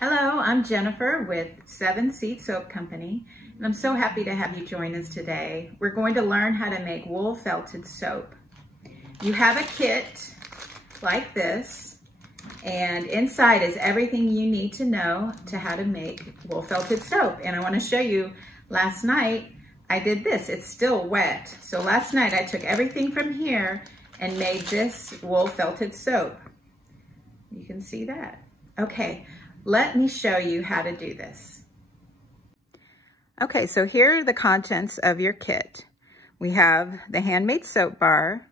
Hello, I'm Jennifer with 7 Seed Soap Company, and I'm so happy to have you join us today. We're going to learn how to make wool felted soap. You have a kit like this, and inside is everything you need to know to how to make wool felted soap. And I want to show you, last night I did this. It's still wet. So last night I took everything from here and made this wool felted soap. You can see that. Okay. Let me show you how to do this. Okay, so here are the contents of your kit. We have the handmade soap bar.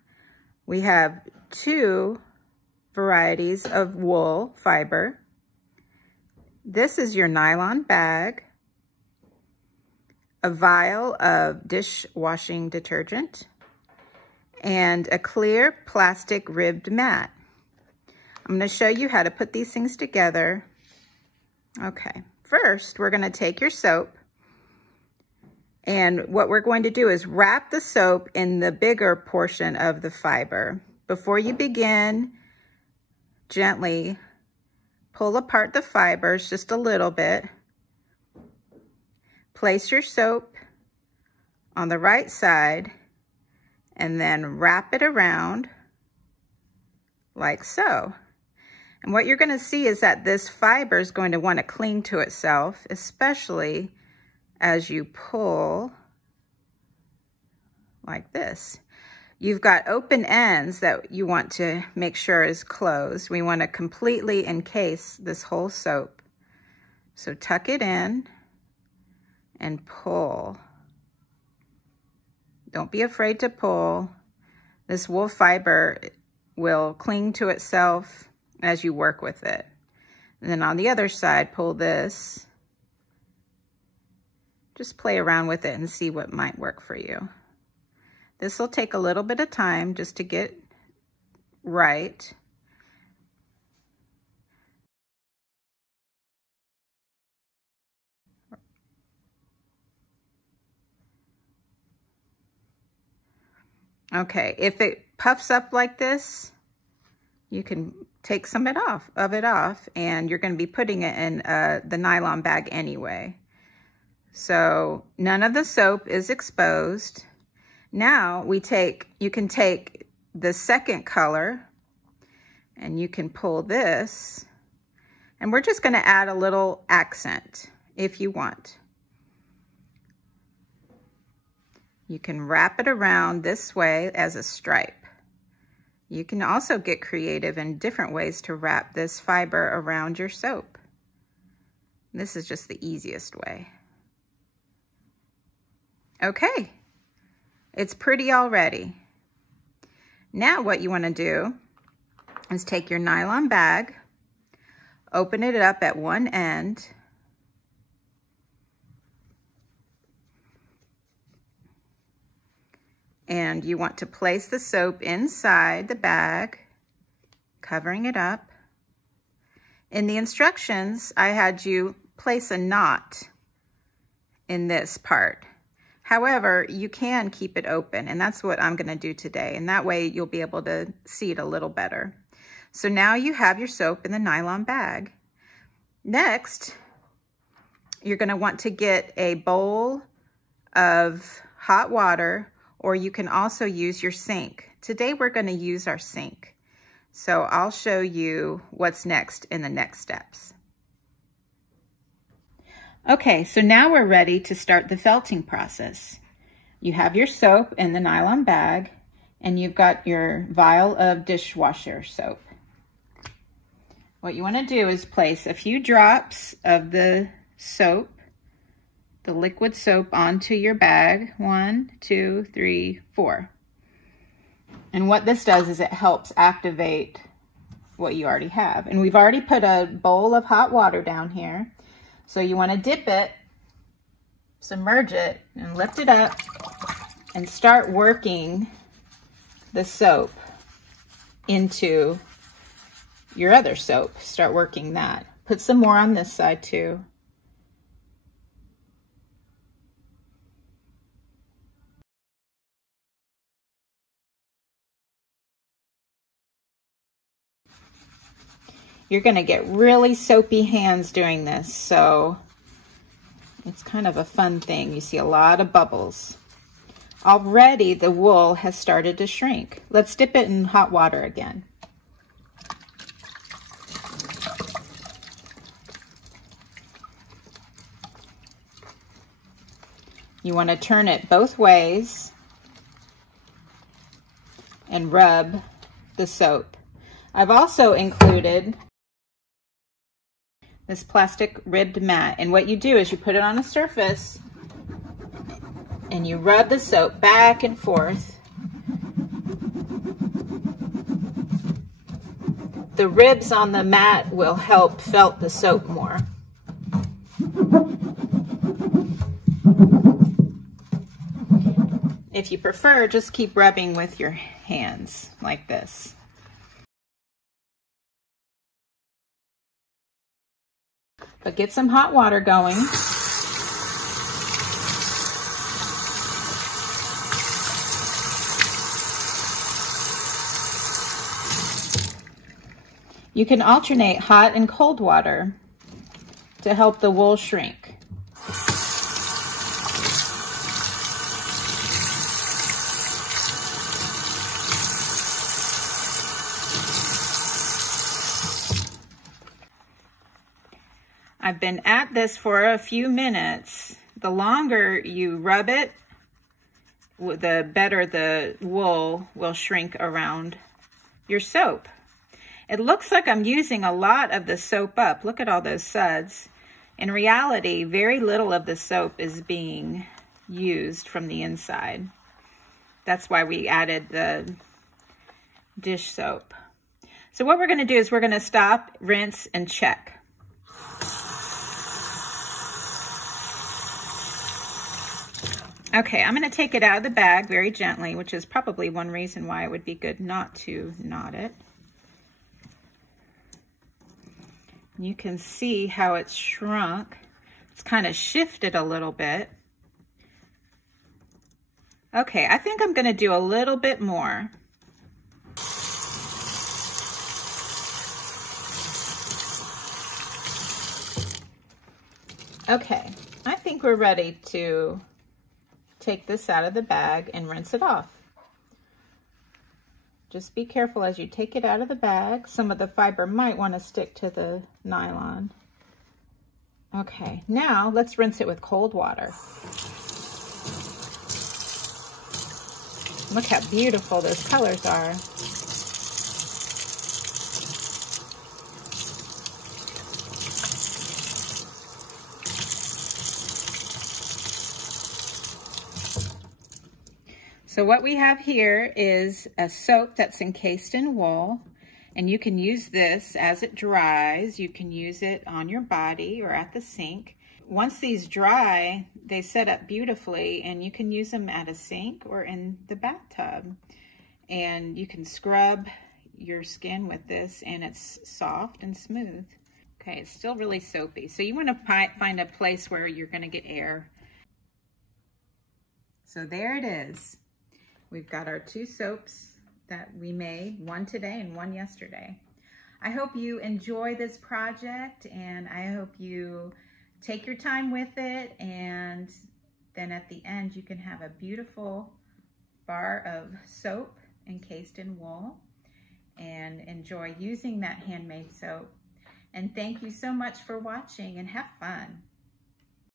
We have 2 varieties of wool fiber. This is your nylon bag, a vial of dishwashing detergent, and a clear plastic ribbed mat. I'm going to show you how to put these things together. Okay, first we're going to take your soap, and what we're going to do is wrap the soap in the bigger portion of the fiber. Before you begin, gently pull apart the fibers just a little bit. Place your soap on the right side and then wrap it around like so. And what you're going to see is that this fiber is going to want to cling to itself, especially as you pull like this. You've got open ends that you want to make sure is closed. We want to completely encase this whole soap. So tuck it in and pull. Don't be afraid to pull. This wool fiber will cling to itself as you work with it. And then on the other side, pull this. Just play around with it and see what might work for you. This will take a little bit of time just to get right. Okay, if it puffs up like this, you can take some of it off, and you're going to be putting it in the nylon bag anyway. So none of the soap is exposed. Now you can take the second color and you can pull this, and we're just going to add a little accent if you want. You can wrap it around this way as a stripe. You can also get creative in different ways to wrap this fiber around your soap. This is just the easiest way. Okay, it's pretty already. Now what you want to do is take your nylon bag, open it up at one end, and you want to place the soap inside the bag, covering it up. In the instructions, I had you place a knot in this part. However, you can keep it open, and that's what I'm going to do today. And that way you'll be able to see it a little better. So now you have your soap in the nylon bag. Next, you're going to want to get a bowl of hot water, or you can also use your sink. Today we're going to use our sink. So I'll show you what's next in the next steps. Okay, so now we're ready to start the felting process. You have your soap in the nylon bag, and you've got your vial of dishwasher soap. What you want to do is place a few drops of the soap, the liquid soap, onto your bag. 1, 2, 3, 4. And what this does is it helps activate what you already have. And we've already put a bowl of hot water down here. So you want to dip it, submerge it, and lift it up and start working the soap into your other soap. Start working that. Put some more on this side too. You're gonna get really soapy hands doing this, so it's kind of a fun thing. You see a lot of bubbles. Already the wool has started to shrink. Let's dip it in hot water again. You want to turn it both ways and rub the soap. I've also included this plastic ribbed mat, and what you do is you put it on a surface and you rub the soap back and forth. The ribs on the mat will help felt the soap more. If you prefer, just keep rubbing with your hands like this. But get some hot water going. You can alternate hot and cold water to help the wool shrink. I've been at this for a few minutes. The longer you rub it, the better the wool will shrink around your soap. It looks like I'm using a lot of the soap up. Look at all those suds. In reality, very little of the soap is being used from the inside. That's why we added the dish soap. So what we're going to do is we're going to stop, rinse, and check. Okay, I'm going to take it out of the bag very gently, which is probably one reason why it would be good not to knot it. You can see how it's shrunk. It's kind of shifted a little bit. Okay, I think I'm going to do a little bit more. Okay, I think we're ready to take this out of the bag and rinse it off. Just be careful as you take it out of the bag. Some of the fiber might want to stick to the nylon. Okay, now let's rinse it with cold water. Look how beautiful those colors are. So what we have here is a soap that's encased in wool, and you can use this as it dries. You can use it on your body or at the sink. Once these dry, they set up beautifully, and you can use them at a sink or in the bathtub. And you can scrub your skin with this, and it's soft and smooth. Okay, it's still really soapy. So you want to find a place where you're going to get air. So there it is. We've got our two soaps that we made, one today and one yesterday. I hope you enjoy this project, and I hope you take your time with it, and then at the end you can have a beautiful bar of soap encased in wool and enjoy using that handmade soap. And thank you so much for watching, and have fun.